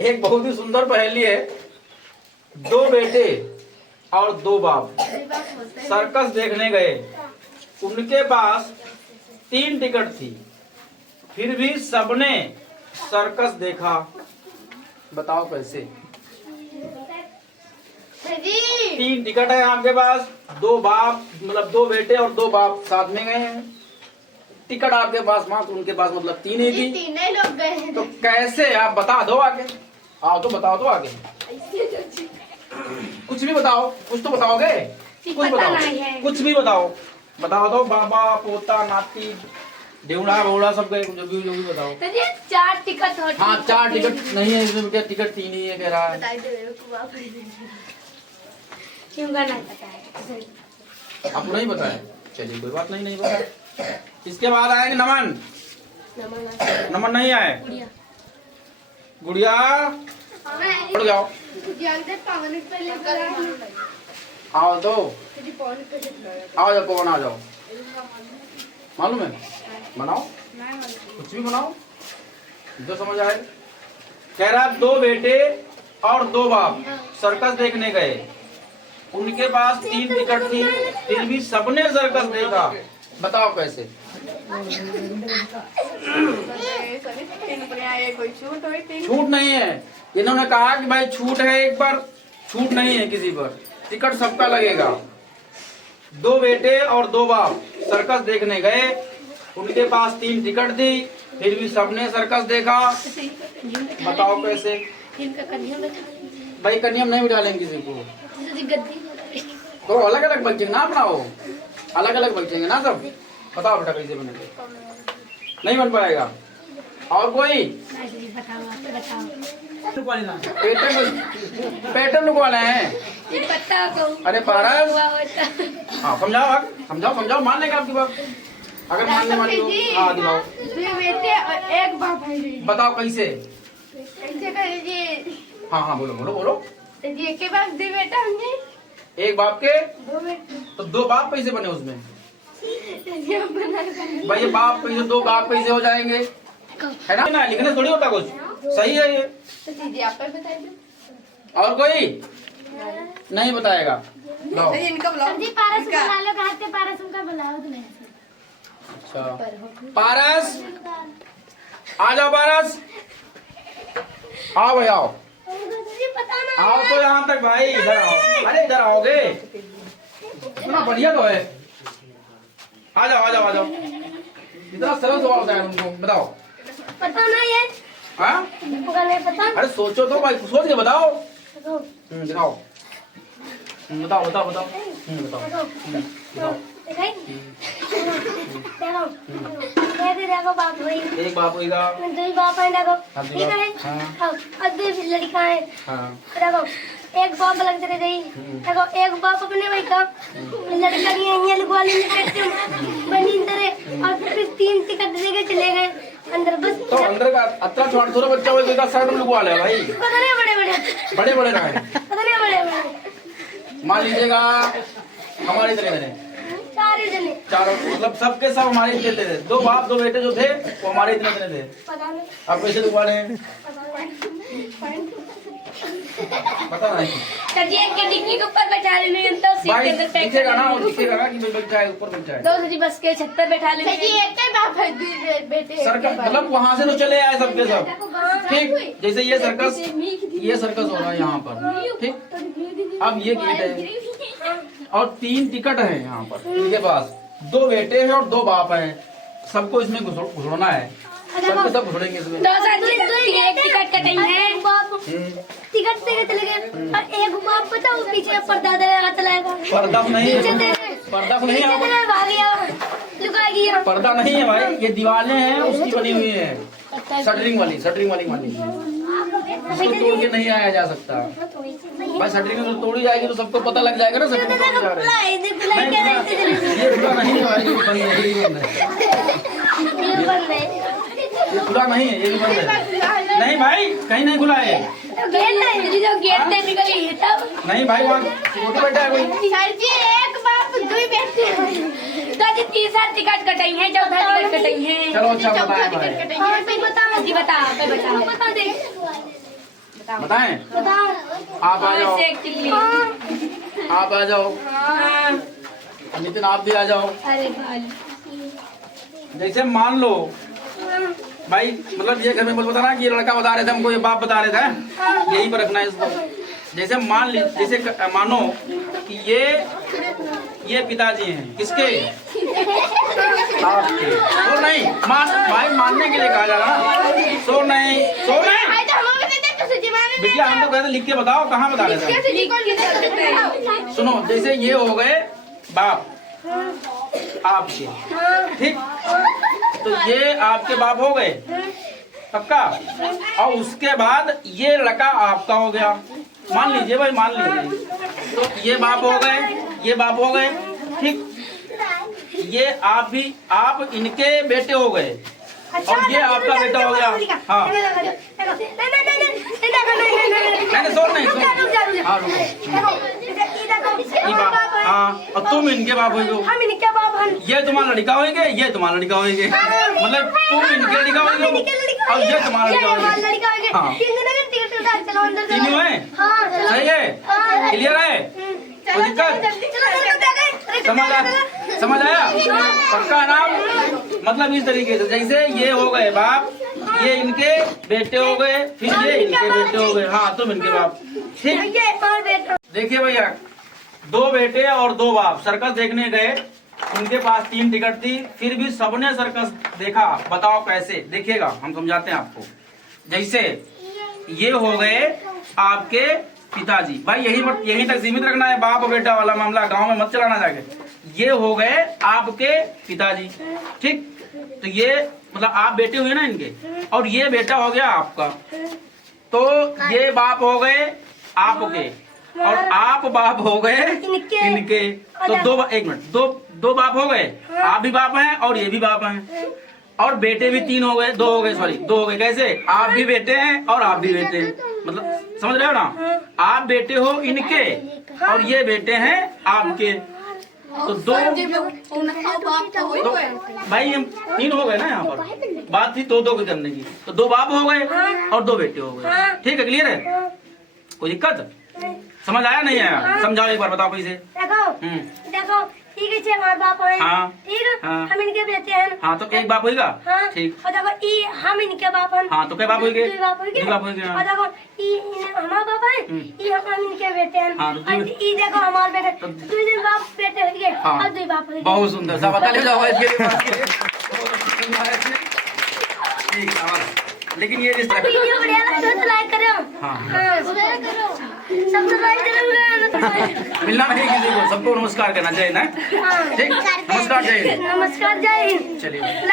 एक बहुत ही सुंदर पहेली है। दो बेटे और दो बाप सर्कस देखने गए। उनके पास 3 टिकट थी, फिर भी सबने सर्कस देखा। बताओ कैसे? 3 टिकट है आपके पास, 2 बाप मतलब 2 बेटे और 2 बाप साथ में गए हैं। टिकट आपके पास मात्र, उनके पास मतलब 3 ही थी। तीनों लोग गए हैं। तो कैसे? आप बता दो आगे। आओ तो बताओ तो आगे। कुछ भी बताओ, कुछ तो बताओगे। कुछ बताओ, कुछ भी बताओ। बताओ तो बाबा पोता नाती देवड़ा बौड़ा सब गए, जो भी बताओ। तो ये 4 टिकट हो। हाँ 4 टिकट नहीं है इसमें, क्या टिकट 3 ही है कह रहा है। क्यों का नहीं पता है? आपको नहीं पता है? चलिए कोई बात नहीं, नहीं पता। इसके बाद आएंगे नमन। नमन नहीं आए। गुड़िया उठ जाओ। आओ तो आओ जाओ, पवन आ जाओ। मालूम है? बनाओ, कुछ भी बनाओ जो समझ आए। कह रहा 2 बेटे और 2 बाप सर्कस देखने गए। उनके पास 3 टिकट थी, फिर भी सबने सर्कस देखा। बताओ कैसे? छूट नहीं है। इन्होंने कहा कि भाई छूट है एक पर, छूट नहीं है किसी पर, टिकट सबका लगेगा। 2 बेटे और 2 बाप सर्कस देखने गए। उनके पास 3 टिकट थी, फिर भी सबने सर्कस देखा। बताओ कैसे? भाई कन्या नहीं बिठा लेंगे किसी को, तो अलग अलग बचेंगे ना अपना, वो अलग अलग बचेंगे ना सब। बताओ बेटा कैसे बनेगा? नहीं बन पाएगा। और कोई पैटर्न वाले हैं? अरे पारस, हाँ समझाओ, समझाओ समझाओ, मान लेंगे आपकी बात। अगर मानने वाली हो हाँ दिखाओ। 2 बेटे और 1 बाप है। बताओ कैसे? कैसे करेंगे? हाँ हाँ बोलो बोलो बोलो। एक के पास 2 बेटा होंगे, 1 बाप के 2 बेटे। तो 2 बाप कैसे बने उसमें? भाई भाई ये बाप कैसे, 2 बाप कैसे हो जाएंगे? है ना, लिखने थोड़ी होता कुछ। सही है ये। तो दीदी आप पर बताइए। और कोई नहीं बताएगा? लो इनका बुलाओ। जी पारस को बुला लो, कहाँ थे पारस, उनका बुलाओ तो नहीं। अच्छा पारस आ जाओ, पारस आओ भाई आओ। पता ना आओ तो यहाँ तक भाई, इधर आओ। अरे इधर आओगे, इतना बढ़िया तो है। आ जाओ आ जाओ आ जाओ। इतना सरल सवाल होता है उनको, बताओ। पता ना ये हाँ नहीं पता। अरे सोचो तो भाई, सोच के बताओ। दिखाओ बताओ बताओ बताओ। बताओ बताओ। देखो बाप भाई, 1 बाप होगा, 2 बाप है। देखो हाँ, ठीक है। हाँ। और 2 लड़का है। हाँ देखो 1 बाप लग रही गई। देखो 1 बाप अपने भाई का लड़का नहीं है, ग्वाली में बैठते बनी तरह, और फिर 3 टिकट देके चले गए अंदर। बस तो अंदर का अतना छोटा बच्चा हो तो शर्ट में लुकवा ले भाई। पता नहीं बड़े बड़े बड़े बड़े ना है, पता नहीं बड़े बड़े मान लीजिएगा हमारे इतने बने 4 जने। चारों, मतलब सबके सब हमारे इतने थे। 2 बाप 2 बेटे जो थे वो हमारे इतने थे। पता नहीं आप कैसे लुकवा रहे हैं? पता नहीं एक के डिग्गी के ऊपर बैठा लेंगे तो सीट भाई, के अंदर पैक दिखेगा ना, और दिखेगा ना कि बैठा है ऊपर बैठा है। 2 सजी बस के छत पर बैठा लेंगे। एक ही बाप है, 2 बेटे। सर्कस मतलब वहां से तो चले आए सबके सब। ठीक, जैसे ये सर्कस हो रहा है यहाँ पर। ठीक, अब ये गेट है और 3 टिकट है यहाँ पर इनके पास। 2 बेटे हैं और 2 बाप हैं, सबको इसमें घुसड़ना है। सबके सब घुसड़ेंगे इसमें। 2 सजी एक टिकट कटाई है, टिकट से चले गए। और 1 बाप पता वो पीछे पर्दा दे हाथ लगाएगा। पर्दा नहीं है, पर्दा नहीं है, भाग गया, लुका गया। पर्दा नहीं है भाई, ये दीवारें हैं उसकी बनी हुई है, शटरिंग वाली मानी है। उसको तोड़ के नहीं आया जा सकता भाई। शटरिंग अगर तोड़ी जाएगी तो सबको पता लग जाएगा ना शटरिंग तोड़ जा रहे हैं। ये खुला नहीं है भाई, ये बंद है, ये बंद है। ये खुला नहीं है, ये भी बंद है। नहीं भाई कहीं नहीं खुला है। गेट निकली है तब नहीं भाई, वहाँ छोटा बेटा है कोई। सर जी 1 बाप 2 बेटे। दादी 3 टिकट कटाई है, 4 टिकट कटाई है। चलो अच्छा बताए भाई। टिकट कटेंगे। बता जी, बता बता दे। बताओ। बताएं? बताओ। आप आ जाओ, ऐसे टिल्ली। आप आ जाओ, हाँ। नितिन आप भी आ जाओ। अरे भाई जैसे मान लो भाई, मतलब ये घर में बोल बता ना कि ये लड़का बता रहे थे हमको, ये बाप बता रहे थे, यही पर रखना है इसको। जैसे मान ली, जैसे मानो कि ये पिताजी हैं किसके, आपके। तो नहीं मान भाई, मानने के लिए कहा जा रहा ना, सो नहीं सो नहीं बिटिया, हम तो कहते लिख के बताओ, कहाँ बता रहे थे। सुनो, जैसे ये हो गए बाप आपके, ठीक, तो ये आपके बाप हो गए पक्का, और उसके बाद ये लड़का आपका हो गया, मान लीजिए भाई, मान लीजिए। तो ये बाप हो गए, ये बाप हो गए, ठीक, ये आप भी, आप इनके बेटे हो गए, और ये आपका बेटा हो गया। हाँ नहीं, सोच नहीं, हाँ बाप, हाँ, और तुम इनके बाप हो, हम इनके बाप हैं। ये तुम्हारा लड़का होएंगे, ये तुम्हारा लड़का होएंगे, मतलब तुम इनके लड़का होएंगे और ये तुम्हारा लड़का होएंगे। हाँ, तीन ही हुए, सही है, क्लियर है, कोई दिक्कत? समझ आया? पक्का नाम, मतलब इस तरीके से, जैसे ये हो गए बाप, ये इनके बेटे हो गए, फिर ये इनके बेटे हो गए, हाँ तुम इनके बाप, ठीक। देखिए भैया, दो बेटे और दो बाप सर्कस देखने गए, उनके पास 3 टिकट थी, फिर भी सबने सर्कस देखा, बताओ कैसे, देखिएगा हम समझाते हैं आपको। जैसे ये हो गए आपके पिताजी, भाई यहीं तक सीमित रखना है, बाप और बेटा वाला मामला गांव में मत चलाना जाके। ये हो गए आपके पिताजी, ठीक, तो ये मतलब आप बेटे हुए ना इनके, और ये बेटा हो गया आपका, तो ये बाप हो गए आपके, और आप बाप हो गए इनके, तो एक मिनट, दो बाप हो गए, आप भी बाप हैं और ये भी बाप हैं, और बेटे भी 3 हो गए, 2 हो गए, सॉरी 2 हो गए। कैसे? आप भी बेटे हैं और आप भी बेटे हैं, मतलब समझ रहे हो ना, आप बेटे हो इनके और ये बेटे हैं आपके, तो दो भाई, हम 3 हो गए ना, यहाँ पर बात थी 2 की करने की, तो 2 बाप हो गए और 2 बेटे हो गए, ठीक है, क्लियर है, कोई दिक्कत? समझ आया नहीं आया? समझाओ एक बार, बताओ कैसे। देखो ठीक है, हमारे बाप हैं, हाँ, ठीक है, हाँ, हम इनके बेटे हैं, हाँ, तो एक बाप होगा, हाँ, ठीक, और देखो हम इनके बाप हैं, हाँ, तो क्या बाप होंगे? 2 बाप होंगे, 2 बाप होंगे, और देखो हमारे बाप हैं, हम इनके बेटे हैं, हाँ, तो और देखो हमारे बेटे, 2 बाप बेटे होंगे हाँ, और 2 बाप होंगे। बहुत सुंदर सा बता ले जाओ इसके लिए। ठीक है, लेकिन ये रिश्ता वीडियो बढ़िया लगता है तो लाइक करो, हाँ, सब्सक्राइब जरूर करना। मिलना नहीं किसी को, सबको नमस्कार करना चाहिए ना, ठीक, नमस्कार, जय हिंद। नमस्कार, जय हिंद। चलिए। लाइक